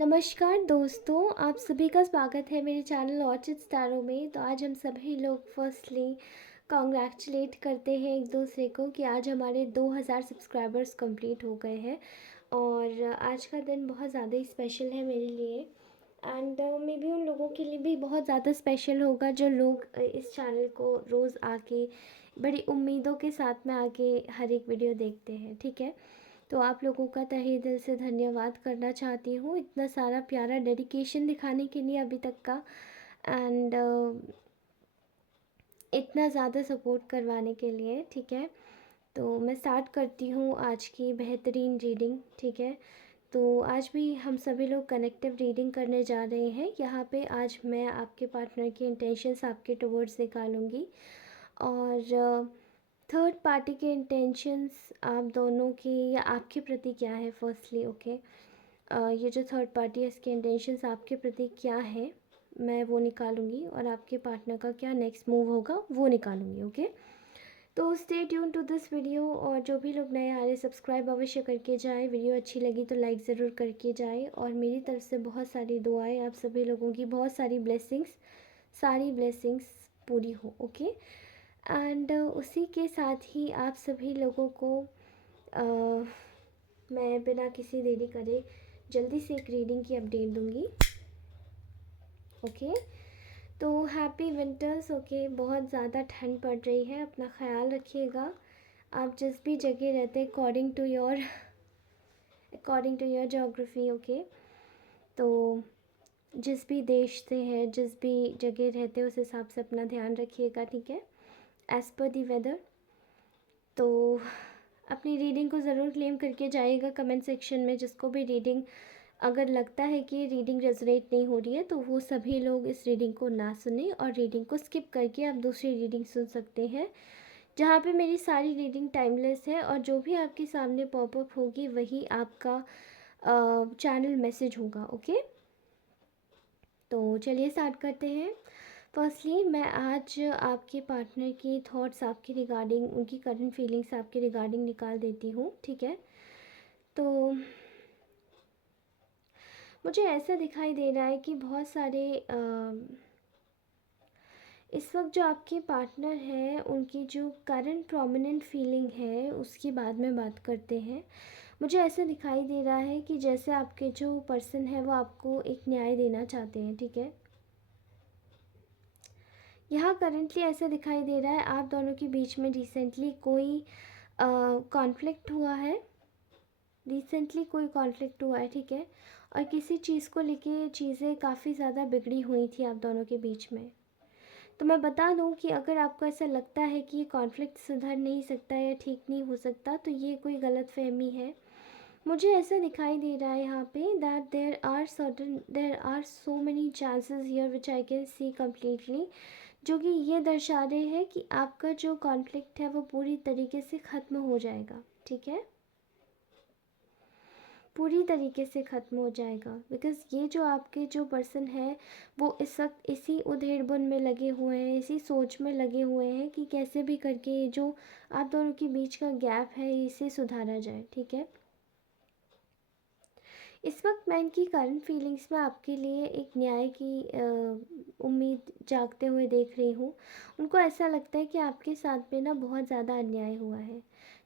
नमस्कार दोस्तों, आप सभी का स्वागत है मेरे चैनल ऑर्चिड स्टारों में। तो आज हम सभी लोग फर्स्टली कॉन्ग्रेचुलेट करते हैं एक दूसरे को कि आज हमारे 2000 सब्सक्राइबर्स कंप्लीट हो गए हैं। और आज का दिन बहुत ज़्यादा ही स्पेशल है मेरे लिए एंड मे बी उन लोगों के लिए भी बहुत ज़्यादा स्पेशल होगा जो लोग इस चैनल को रोज़ आके बड़ी उम्मीदों के साथ में आके हर एक वीडियो देखते हैं। ठीक है, तो आप लोगों का तहे दिल से धन्यवाद करना चाहती हूँ इतना सारा प्यारा डेडिकेशन दिखाने के लिए अभी तक का एंड इतना ज़्यादा सपोर्ट करवाने के लिए। ठीक है, तो मैं स्टार्ट करती हूँ आज की बेहतरीन रीडिंग। ठीक है, तो आज भी हम सभी लोग कनेक्टिव रीडिंग करने जा रहे हैं। यहाँ पे आज मैं आपके पार्टनर की इंटेंशंस आपके टुवर्ड्स निकालूंगी और थर्ड पार्टी के इंटेंशंस आप दोनों की या आपके प्रति क्या है फर्स्टली। ओके, ये जो थर्ड पार्टी है इसके इंटेंशंस आपके प्रति क्या है मैं वो निकालूंगी और आपके पार्टनर का क्या नेक्स्ट मूव होगा वो निकालूंगी। ओके, तो stay tune to this video और जो भी लोग नए आ रहे सब्सक्राइब अवश्य करके जाएं। वीडियो अच्छी लगी तो लाइक ज़रूर करके जाएं और मेरी तरफ से बहुत सारी दुआएं आप सभी लोगों की, बहुत सारी ब्लेसिंग्स पूरी हो। ओके, एंड उसी के साथ ही आप सभी लोगों को मैं बिना किसी देरी करे जल्दी से एक रीडिंग की अपडेट दूंगी। ओके, तो हैप्पी विंटर्स। ओके, बहुत ज़्यादा ठंड पड़ रही है, अपना ख्याल रखिएगा। आप जिस भी जगह रहते हैं according to your geography. Okay, तो जिस भी देश से है, जिस भी जगह रहते हैं उस हिसाब से अपना ध्यान रखिएगा। ठीक है, एज़ पर दी वेदर। तो अपनी रीडिंग को ज़रूर क्लेम करके जाइएगा कमेंट सेक्शन में। जिसको भी रीडिंग अगर लगता है कि रीडिंग रेजोनेट नहीं हो रही है तो वो सभी लोग इस रीडिंग को ना सुने और रीडिंग को स्किप करके आप दूसरी रीडिंग सुन सकते हैं, जहाँ पे मेरी सारी रीडिंग टाइमलेस है और जो भी आपके सामने पॉपअप होगी वही आपका चैनल मैसेज होगा। ओके, तो चलिए स्टार्ट करते हैं। फर्स्टली मैं आज आपके पार्टनर की थॉट्स आपके रिगार्डिंग, उनकी करंट फीलिंग्स आपके रिगार्डिंग निकाल देती हूँ। ठीक है, तो मुझे ऐसा दिखाई दे रहा है कि बहुत सारे इस वक्त जो आपके पार्टनर हैं उनकी जो करंट प्रोमिनेंट फीलिंग है उसकी बाद में बात करते हैं। मुझे ऐसा दिखाई दे रहा है कि जैसे आपके जो पर्सन है वो आपको एक न्याय देना चाहते हैं। ठीक है, यहाँ करंटली ऐसा दिखाई दे रहा है आप दोनों के बीच में रिसेंटली कोई कॉन्फ्लिक्ट हुआ है। ठीक है, और किसी चीज़ को लेके चीज़ें काफ़ी ज़्यादा बिगड़ी हुई थी आप दोनों के बीच में। तो मैं बता दूं कि अगर आपको ऐसा लगता है कि ये कॉन्फ्लिक्ट सुधर नहीं सकता या ठीक नहीं हो सकता तो ये कोई गलतफहमी है। मुझे ऐसा दिखाई दे रहा है यहाँ पे that there are so many chances here which I can see completely, जो कि ये दर्शा रहे हैं कि आपका जो कॉन्फ्लिक्ट है वो पूरी तरीके से ख़त्म हो जाएगा। ठीक है, पूरी तरीके से ख़त्म हो जाएगा बिकॉज़ ये जो आपके जो पर्सन है वो इस वक्त इसी उधेड़-बुन में लगे हुए हैं, इसी सोच में लगे हुए हैं कि कैसे भी करके ये जो आप दोनों के बीच का गैप है इसे सुधारा जाए। ठीक है, इस वक्त मैं इनकी करंट फीलिंग्स में आपके लिए एक न्याय की उम्मीद जागते हुए देख रही हूँ। उनको ऐसा लगता है कि आपके साथ में ना बहुत ज़्यादा अन्याय हुआ है,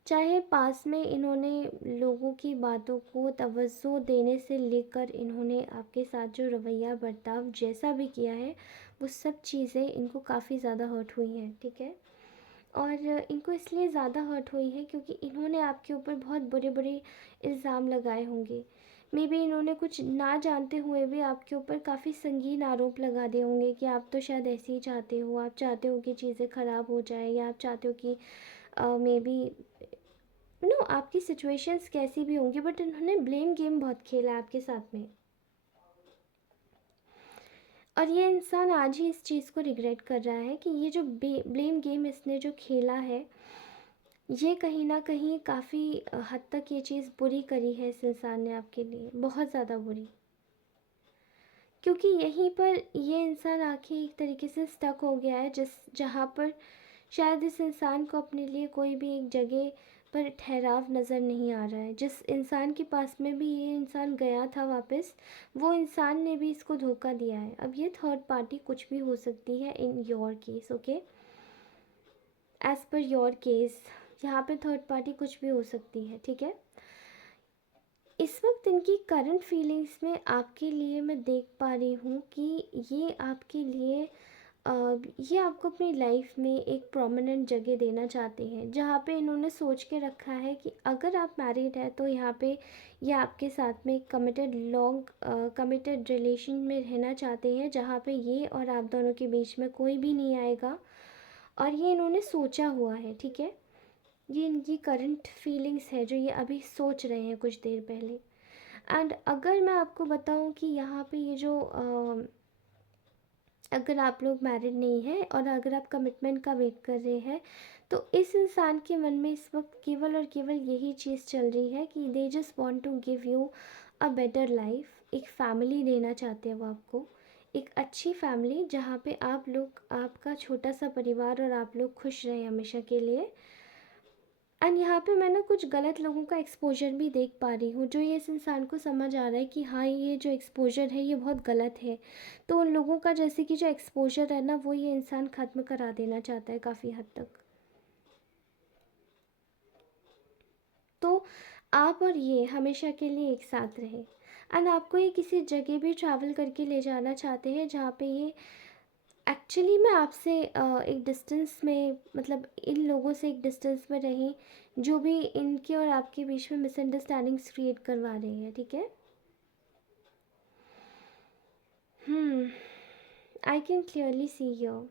चाहे पास में इन्होंने लोगों की बातों को तवज्जो देने से लेकर इन्होंने आपके साथ जो रवैया बर्ताव जैसा भी किया है वो सब चीज़ें इनको काफ़ी ज़्यादा हर्ट हुई हैं। ठीक है, और इनको इसलिए ज़्यादा हर्ट हुई है क्योंकि इन्होंने आपके ऊपर बहुत बुरे बुरे इल्ज़ाम लगाए होंगे। मे बी इन्होंने कुछ ना जानते हुए भी आपके ऊपर काफ़ी संगीन आरोप लगा दिए होंगे कि आप तो शायद ऐसे ही चाहते हो, आप चाहते हो कि चीज़ें ख़राब हो जाए या आप चाहते हो कि मे बी आपकी सिचुएशंस कैसी भी होंगी, बट इन्होंने ब्लेम गेम बहुत खेला है आपके साथ में। और ये इंसान आज ही इस चीज़ को रिग्रेट कर रहा है कि ये जो ब्लेम गेम इसने जो खेला है ये कहीं ना कहीं काफ़ी हद तक ये चीज़ बुरी करी है इस इंसान ने आपके लिए, बहुत ज़्यादा बुरी। क्योंकि यहीं पर ये इंसान आके एक तरीके से स्टक हो गया है जहाँ पर शायद इस इंसान को अपने लिए कोई भी एक जगह पर ठहराव नज़र नहीं आ रहा है। जिस इंसान के पास में भी ये इंसान गया था वापस, वो इंसान ने भी इसको धोखा दिया है। अब ये थर्ड पार्टी कुछ भी हो सकती है in your case, okay, as per your case यहाँ पे थर्ड पार्टी कुछ भी हो सकती है, ठीक है। इस वक्त इनकी करंट फीलिंग्स में आपके लिए मैं देख पा रही हूँ कि ये आपके लिए ये आपको अपनी लाइफ में एक प्रोमिनेंट जगह देना चाहते हैं, जहाँ पे इन्होंने सोच के रखा है कि अगर आप मैरिड है तो यहाँ पे ये आपके साथ में एक कमिटेड लॉन्ग कमिटेड रिलेशन में रहना चाहते हैं, जहाँ पे ये और आप दोनों के बीच में कोई भी नहीं आएगा, और ये इन्होंने सोचा हुआ है, ठीक है। ये इनकी करंट फीलिंग्स है जो ये अभी सोच रहे हैं कुछ देर पहले। एंड अगर मैं आपको बताऊं कि यहाँ पे ये जो अगर आप लोग मैरिड नहीं हैं और अगर आप कमिटमेंट का वेट कर रहे हैं, तो इस इंसान के मन में इस वक्त केवल और केवल यही चीज़ चल रही है कि they just want to give you a better life. एक फैमिली देना चाहते हैं वो आपको, एक अच्छी फैमिली जहाँ पे आप लोग, आपका छोटा सा परिवार और आप लोग खुश रहें हमेशा के लिए। एंड यहाँ पे मैं ना कुछ गलत लोगों का एक्सपोजर भी देख पा रही हूँ, जो ये इस इंसान को समझ आ रहा है कि हाँ ये जो एक्सपोजर है ये बहुत गलत है। तो उन लोगों का जैसे कि जो एक्सपोजर है ना, वो ये इंसान ख़त्म करा देना चाहता है काफ़ी हद तक। तो आप और ये हमेशा के लिए एक साथ रहे। एंड आपको ये किसी जगह भी ट्रैवल करके ले जाना चाहते हैं जहाँ पे ये एक्चुअली मैं आपसे एक डिस्टेंस में, मतलब इन लोगों से एक डिस्टेंस में रहें जो भी इनके और आपके बीच में मिसअंडरस्टैंडिंग्स क्रिएट करवा रहे हैं, ठीक है। I can clearly see your,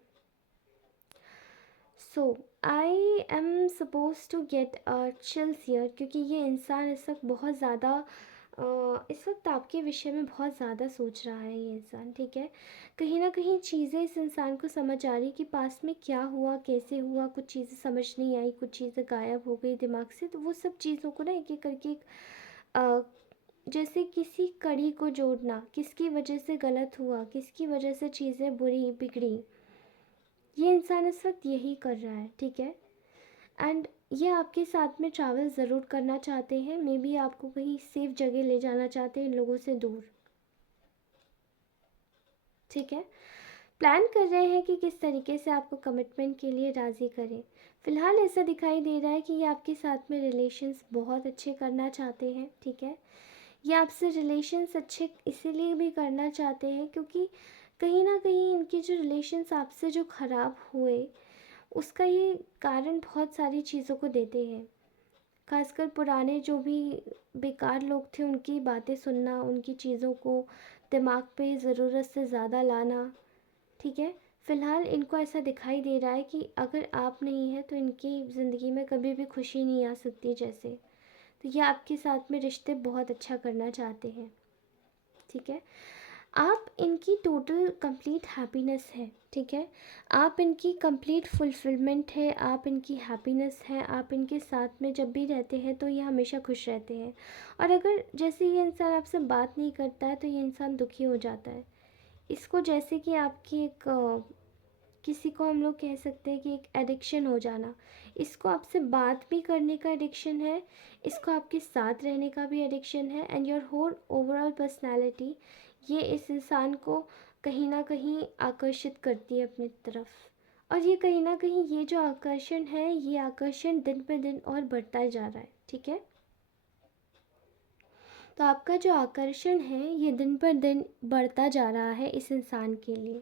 so I am suppose to get chills here, क्योंकि ये इंसान इस वक्त बहुत ज़्यादा इस वक्त आपके विषय में बहुत ज़्यादा सोच रहा है ये इंसान, ठीक है। कहीं ना कहीं चीज़ें इस इंसान को समझ आ रही कि पास में क्या हुआ, कैसे हुआ, कुछ चीज़ें समझ नहीं आई, कुछ चीज़ें गायब हो गई दिमाग से। तो वो सब चीज़ों को ना एक एक करके एक अ, जैसे किसी कड़ी को जोड़ना, किसकी वजह से गलत हुआ, किसकी वजह से चीज़ें बुरी बिगड़ी, ये इंसान इस वक्त यही कर रहा है, ठीक है। एंड ये आपके साथ में ट्रैवल ज़रूर करना चाहते हैं, मे बी आपको कहीं सेफ़ जगह ले जाना चाहते हैं इन लोगों से दूर, ठीक है। प्लान कर रहे हैं कि किस तरीके से आपको कमिटमेंट के लिए राज़ी करें। फ़िलहाल ऐसा दिखाई दे रहा है कि ये आपके साथ में रिलेशंस बहुत अच्छे करना चाहते हैं, ठीक है। ये आपसे रिलेशंस अच्छे इसीलिए भी करना चाहते हैं क्योंकि कहीं ना कहीं इनके जो रिलेशंस आपसे जो ख़राब हुए, उसका ये कारण बहुत सारी चीज़ों को देते हैं। खासकर पुराने जो भी बेकार लोग थे उनकी बातें सुनना, उनकी चीज़ों को दिमाग पे ज़रूरत से ज़्यादा लाना, ठीक है। फ़िलहाल इनको ऐसा दिखाई दे रहा है कि अगर आप नहीं हैं तो इनकी ज़िंदगी में कभी भी खुशी नहीं आ सकती जैसे। तो ये आपके साथ में रिश्ते बहुत अच्छा करना चाहते हैं, ठीक है। आप इनकी टोटल कंप्लीट हैप्पीनेस है, ठीक है। आप इनकी कंप्लीट फुलफिलमेंट है, आप इनकी हैप्पीनेस है। आप इनके साथ में जब भी रहते हैं तो ये हमेशा खुश रहते हैं। और अगर जैसे ये इंसान आपसे बात नहीं करता है तो ये इंसान दुखी हो जाता है। इसको जैसे कि आपकी एक किसी को हम लोग कह सकते हैं कि एक एडिक्शन हो जाना। इसको आपसे बात भी करने का एडिक्शन है, इसको आपके साथ रहने का भी एडिक्शन है। And your whole overall personality ये इस इंसान को कहीं ना कहीं आकर्षित करती है अपनी तरफ। और ये कहीं ना कहीं ये जो आकर्षण है, ये आकर्षण दिन पे दिन और बढ़ता जा रहा है, ठीक है। तो आपका जो आकर्षण है ये दिन पर दिन बढ़ता जा रहा है इस इंसान के लिए।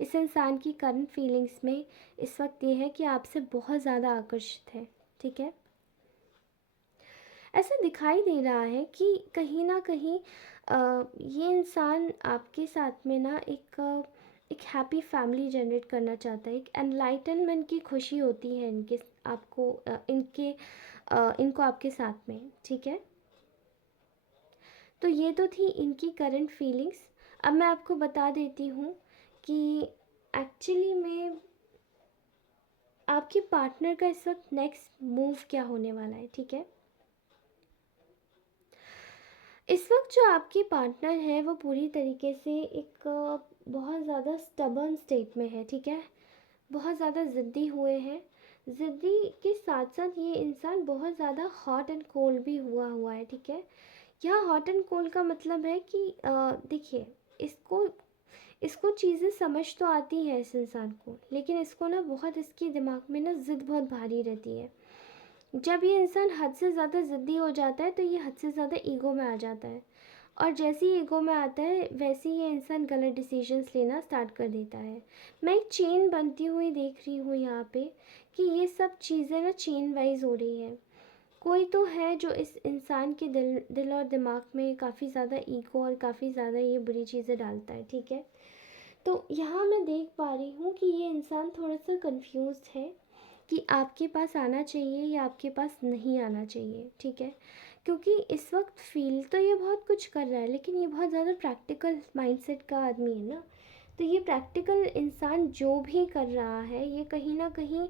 इस इंसान की करंट फीलिंग्स में इस वक्त ये है कि आपसे बहुत ज़्यादा आकर्षित है, ठीक है। ऐसा दिखाई दे रहा है कि कहीं ना कहीं ये इंसान आपके साथ में ना एक हैप्पी फैमिली जनरेट करना चाहता है। एक एनलाइटनमेंट की खुशी होती है इनके आपको इनको आपके साथ में, ठीक है। तो ये तो थी इनकी करंट फीलिंग्स। अब मैं आपको बता देती हूँ कि एक्चुअली में आपके पार्टनर का इस वक्त नेक्स्ट मूव क्या होने वाला है, ठीक है। इस वक्त जो आपके पार्टनर है वो पूरी तरीके से एक बहुत ज़्यादा स्टबर्न स्टेट में है, ठीक है। बहुत ज़्यादा ज़िद्दी हुए हैं। ज़िद्दी के साथ साथ ये इंसान बहुत ज़्यादा हॉट एंड कोल्ड भी हुआ हुआ है, ठीक है। यहाँ हॉट एंड कोल्ड का मतलब है कि देखिए, इसको इसको चीज़ें समझ तो आती हैं इस इंसान को, लेकिन इसको ना बहुत, इसके दिमाग में ना ज़िद बहुत भारी रहती है। जब ये इंसान हद से ज़्यादा ज़िद्दी हो जाता है तो ये हद से ज़्यादा ईगो में आ जाता है, और जैसे ही ईगो में आता है वैसे ही ये इंसान गलत डिसीजंस लेना स्टार्ट कर देता है। मैं एक चेन बनती हुई देख रही हूँ यहाँ पे, कि ये सब चीज़ें ना चेन वाइज हो रही हैं। कोई तो है जो इस इंसान के दिल दिल और दिमाग में काफ़ी ज़्यादा ईगो और काफ़ी ज़्यादा ये बुरी चीज़ें डालता है, ठीक है। तो यहाँ मैं देख पा रही हूँ कि ये इंसान थोड़ा सा कंफ्यूज्ड है कि आपके पास आना चाहिए या आपके पास नहीं आना चाहिए, ठीक है। क्योंकि इस वक्त फील तो ये बहुत कुछ कर रहा है, लेकिन ये बहुत ज़्यादा प्रैक्टिकल माइंडसेट का आदमी है ना। तो ये प्रैक्टिकल इंसान जो भी कर रहा है, ये कहीं ना कहीं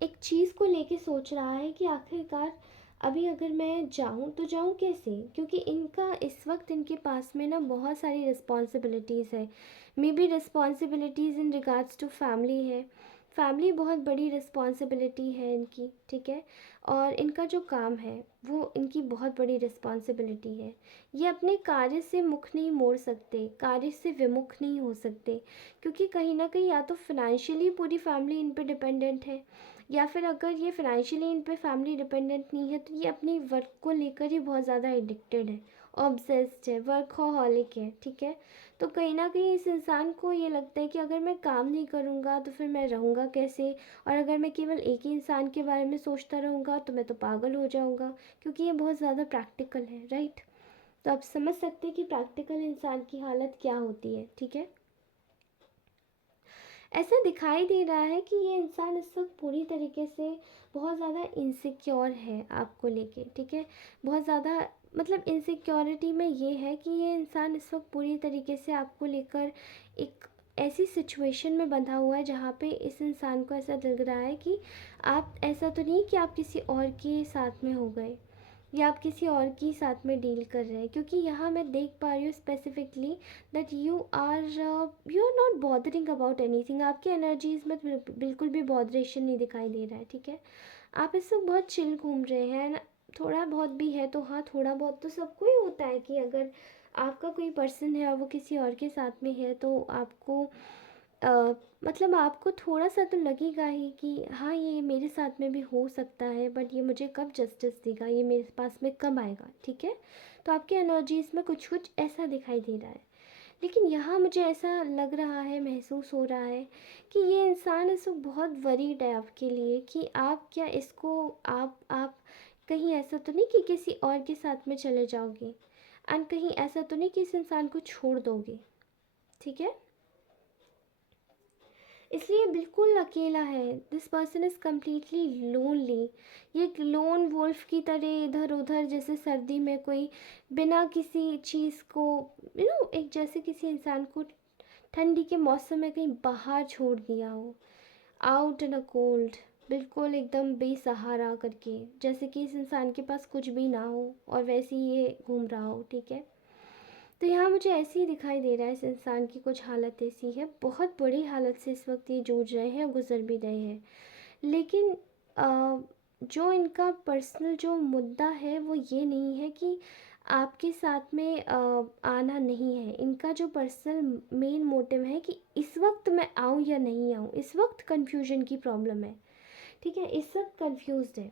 एक चीज़ को लेके सोच रहा है कि आखिरकार अभी अगर मैं जाऊँ तो जाऊँ कैसे, क्योंकि इनका इस वक्त इनके पास में ना बहुत सारी रिस्पॉन्सिबिलिटीज़ है। Maybe responsibilities in regards to family है। फैमिली बहुत बड़ी रिस्पॉन्सिबिलिटी है इनकी, ठीक है। और इनका जो काम है वो इनकी बहुत बड़ी रिस्पॉन्सिबिलिटी है। ये अपने कार्य से मुख नहीं मोड़ सकते, कार्य से विमुख नहीं हो सकते, क्योंकि कहीं ना कहीं या तो फिनेंशियली पूरी फैमिली इन पे डिपेंडेंट है, या फिर अगर ये फाइनेंशियली इन पे फैमिली डिपेंडेंट नहीं है तो ये अपनी वर्क को लेकर ही बहुत ज़्यादा एडिक्टेड है, ऑब्सेस्ड है, वर्कहॉलिक है, ठीक है। तो कहीं ना कहीं इस इंसान को ये लगता है कि अगर मैं काम नहीं करूँगा तो फिर मैं रहूँगा कैसे, और अगर मैं केवल एक ही इंसान के बारे में सोचता रहूँगा तो मैं तो पागल हो जाऊँगा, क्योंकि ये बहुत ज़्यादा प्रैक्टिकल है, राइट। तो आप समझ सकते हैं कि प्रैक्टिकल इंसान की हालत क्या होती है, ठीक है। ऐसा दिखाई दे रहा है कि ये इंसान इस वक्त पूरी तरीके से बहुत ज़्यादा इनसिक्योर है आपको लेके, ठीक है। बहुत ज़्यादा, मतलब इनसिक्योरिटी में ये है कि ये इंसान इस वक्त पूरी तरीके से आपको लेकर एक ऐसी सिचुएशन में बंधा हुआ है जहाँ पे इस इंसान को ऐसा लग रहा है कि आप, ऐसा तो नहीं कि आप किसी और के साथ में हो गए या आप किसी और की साथ में डील कर रहे हैं, क्योंकि यहाँ मैं देख पा रही हूँ specifically that you are not bothering about anything. आपकी एनर्जीज में बिल्कुल भी बॉदरेशन नहीं दिखाई दे रहा है, ठीक है। आप इस वक्त बहुत चिल घूम रहे हैं, थोड़ा बहुत भी है तो हाँ, थोड़ा बहुत तो सबको ही होता है कि अगर आपका कोई पर्सन है और वो किसी और के साथ में है तो आपको मतलब आपको थोड़ा सा तो लगेगा ही कि हाँ, ये मेरे साथ में भी हो सकता है, बट ये मुझे कब जस्टिस देगा, ये मेरे पास में कब आएगा, ठीक है। तो आपकी एनर्जीज में कुछ कुछ ऐसा दिखाई दे रहा है। लेकिन यहाँ मुझे ऐसा लग रहा है, महसूस हो रहा है कि ये इंसान इस वक्त बहुत वरीड है आपके लिए, कि आप क्या इसको, आप कहीं ऐसा तो नहीं कि किसी और के साथ में चले जाओगे, एंड कहीं ऐसा तो नहीं कि इस इंसान को छोड़ दोगे, ठीक है। इसलिए बिल्कुल अकेला है, this person is completely lonely. ये एक लोन वुल्फ की तरह इधर उधर, जैसे सर्दी में कोई बिना किसी चीज़ को, एक जैसे किसी इंसान को ठंडी के मौसम में कहीं बाहर छोड़ दिया हो, आउट इन अ कोल्ड, बिल्कुल एकदम बेसहारा करके, जैसे कि इस इंसान के पास कुछ भी ना हो और वैसे ही ये घूम रहा हो, ठीक है। तो यहाँ मुझे ऐसे ही दिखाई दे रहा है, इस इंसान की कुछ हालत ऐसी है, बहुत बड़ी हालत से इस वक्त ये जूझ रहे हैं, गुजर भी रहे हैं। लेकिन जो इनका पर्सनल जो मुद्दा है वो ये नहीं है कि आपके साथ में आना नहीं है। इनका जो पर्सनल मेन मोटिव है कि इस वक्त मैं आऊँ या नहीं आऊँ, इस वक्त कन्फ्यूजन की प्रॉब्लम है, ठीक है। इस वक्त कन्फ्यूज़्ड है।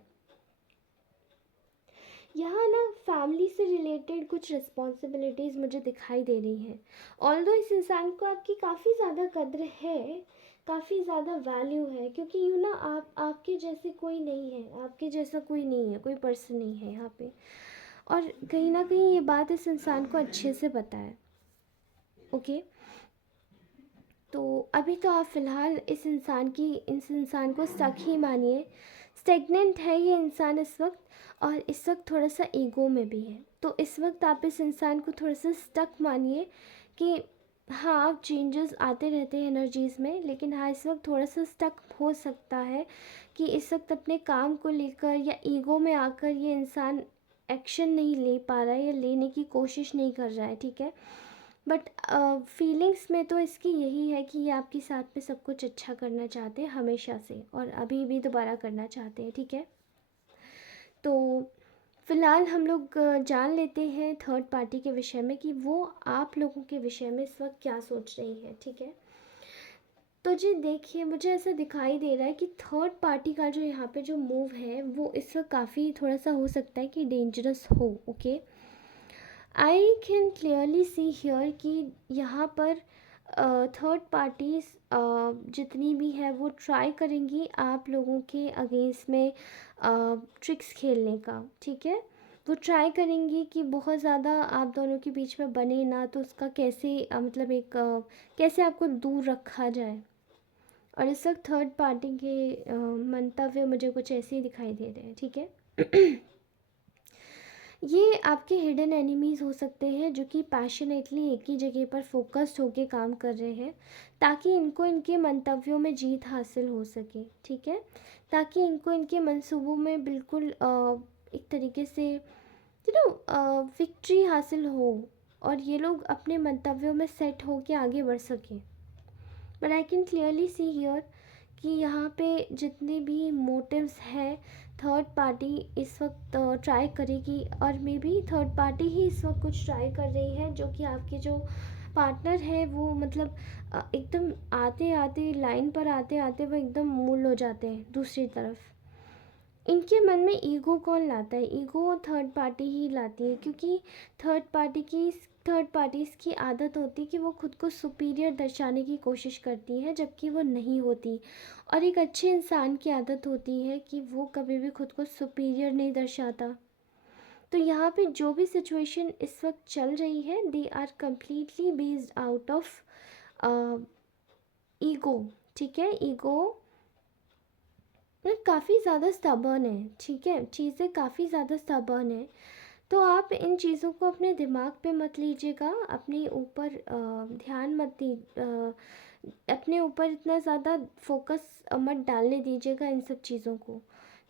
यहाँ ना फैमिली से रिलेटेड कुछ रिस्पॉन्सिबिलिटीज़ मुझे दिखाई दे रही हैं। ऑल्दो इस इंसान को आपकी काफ़ी ज़्यादा कद्र है, काफ़ी ज़्यादा वैल्यू है, क्योंकि यू ना आपके जैसे कोई नहीं है, आपके जैसा कोई नहीं है, कोई पर्सन नहीं है यहाँ पे। और कहीं ना कहीं ये बात इस इंसान को अच्छे से पता है, ओके। तो अभी तो आप फ़िलहाल इस इंसान को स्टक ही मानिए। स्टेगनेंट है ये इंसान इस वक्त, और इस वक्त थोड़ा सा ईगो में भी है। तो इस वक्त आप इस इंसान को थोड़ा सा स्टक मानिए कि हाँ, चेंजेस आते रहते हैं एनर्जीज़ में, लेकिन हाँ, इस वक्त थोड़ा सा स्टक हो सकता है कि इस वक्त अपने काम को लेकर या ईगो में आकर ये इंसान एक्शन नहीं ले पा रहा है या लेने की कोशिश नहीं कर रहा है, ठीक है। बट फीलिंग्स में तो इसकी यही है कि ये आपके साथ में सब कुछ अच्छा करना चाहते हैं हमेशा से, और अभी भी दोबारा करना चाहते हैं, ठीक है। तो फ़िलहाल हम लोग जान लेते हैं थर्ड पार्टी के विषय में कि वो आप लोगों के विषय में इस वक्त क्या सोच रही है, ठीक है। तो जी देखिए, मुझे ऐसा दिखाई दे रहा है कि थर्ड पार्टी का जो यहाँ पे जो मूव है वो इस वक्त काफ़ी थोड़ा सा हो सकता है कि डेंजरस हो, okay. I can clearly see here कि यहाँ पर थर्ड पार्टीज़ जितनी भी है वो ट्राई करेंगी आप लोगों के अगेंस्ट में ट्रिक्स खेलने का, ठीक है। वो ट्राई करेंगी कि बहुत ज़्यादा आप दोनों के बीच में बने ना, तो उसका कैसे मतलब एक कैसे आपको दूर रखा जाए। और इस वक्त थर्ड पार्टी के मंतव्य मुझे कुछ ऐसे ही दिखाई दे रहे हैं, ठीक है। ये आपके हिडन एनिमीज़ हो सकते हैं जो कि पैशनेटली एक ही जगह पर फोकस्ड होकर काम कर रहे हैं, ताकि इनको इनके मंतव्यों में जीत हासिल हो सके, ठीक है। ताकि इनको इनके मंसूबों में बिल्कुल एक तरीके से विक्ट्री हासिल हो, और ये लोग अपने मंतव्यों में सेट हो के आगे बढ़ सकें। But I can clearly see here कि यहाँ पे जितने भी मोटिव्स हैं, थर्ड पार्टी इस वक्त ट्राई करेगी, और मे बी थर्ड पार्टी ही इस वक्त कुछ ट्राई कर रही है, जो कि आपके जो पार्टनर है वो मतलब एकदम आते आते लाइन पर आते आते वो एकदम मूल हो जाते हैं दूसरी तरफ। इनके मन में ईगो कौन लाता है? ईगो थर्ड पार्टी ही लाती है, क्योंकि थर्ड पार्टीज़ की आदत होती है कि वो खुद को सुपीरियर दर्शाने की कोशिश करती हैं, जबकि वो नहीं होती। और एक अच्छे इंसान की आदत होती है कि वो कभी भी खुद को सुपीरियर नहीं दर्शाता। तो यहाँ पे जो भी सिचुएशन इस वक्त चल रही है, they are completely based out of ego, ठीक है। ईगो काफ़ी ज़्यादा स्टबर्न है, ठीक है, चीज़ें काफ़ी ज़्यादा स्टबर्न है। तो आप इन चीज़ों को अपने दिमाग पे मत लीजिएगा, अपने ऊपर ध्यान मत दी अपने ऊपर इतना ज़्यादा फोकस मत डालने दीजिएगा इन सब चीज़ों को,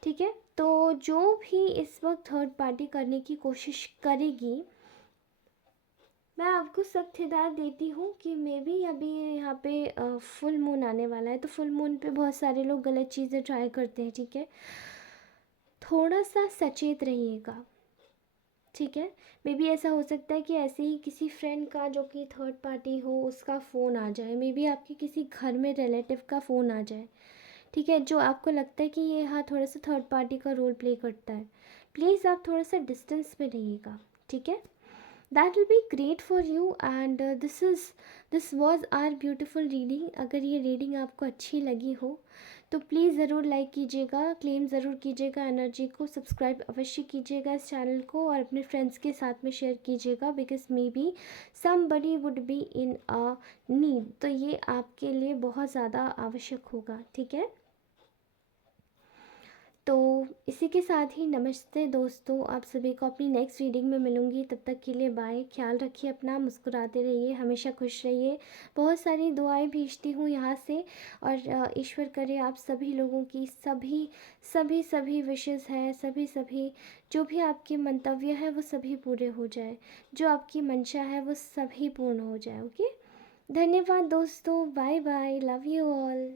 ठीक है। तो जो भी इस वक्त थर्ड पार्टी करने की कोशिश करेगी, मैं आपको सख्त हिदायत देती हूँ कि मे बी अभी यहाँ पे फुल मून आने वाला है, तो फुल मून पे बहुत सारे लोग गलत चीज़ें ट्राई करते हैं, ठीक है। थोड़ा सा सचेत रहिएगा, ठीक है। मे बी ऐसा हो सकता है कि ऐसे ही किसी फ्रेंड का जो कि थर्ड पार्टी हो उसका फ़ोन आ जाए, मे बी आपके किसी घर में रिलेटिव का फ़ोन आ जाए, ठीक है, जो आपको लगता है कि ये हाँ थोड़ा सा थर्ड पार्टी का रोल प्ले करता है। प्लीज़ आप थोड़ा सा डिस्टेंस में रहिएगा, ठीक है। That will be great for you, and this was our beautiful reading. अगर ये रीडिंग आपको अच्छी लगी हो तो प्लीज़ ज़रूर लाइक कीजिएगा, क्लेम ज़रूर कीजिएगा एनर्जी को, सब्सक्राइब अवश्य कीजिएगा इस चैनल को, और अपने फ्रेंड्स के साथ में शेयर कीजिएगा, because may be somebody would be in a need. तो ये आपके लिए बहुत ज़्यादा आवश्यक होगा, ठीक है। तो इसी के साथ ही नमस्ते दोस्तों, आप सभी को अपनी नेक्स्ट रीडिंग में मिलूँगी। तब तक के लिए बाय, ख्याल रखिए अपना, मुस्कुराते रहिए, हमेशा खुश रहिए। बहुत सारी दुआएं भेजती हूँ यहाँ से, और ईश्वर करे आप सभी लोगों की सभी सभी सभी विशेज़ है, सभी सभी जो भी आपके मंतव्य है वो सभी पूरे हो जाए, जो आपकी मंशा है वो सभी पूर्ण हो जाए, ओके। धन्यवाद दोस्तों, bye bye, love you all.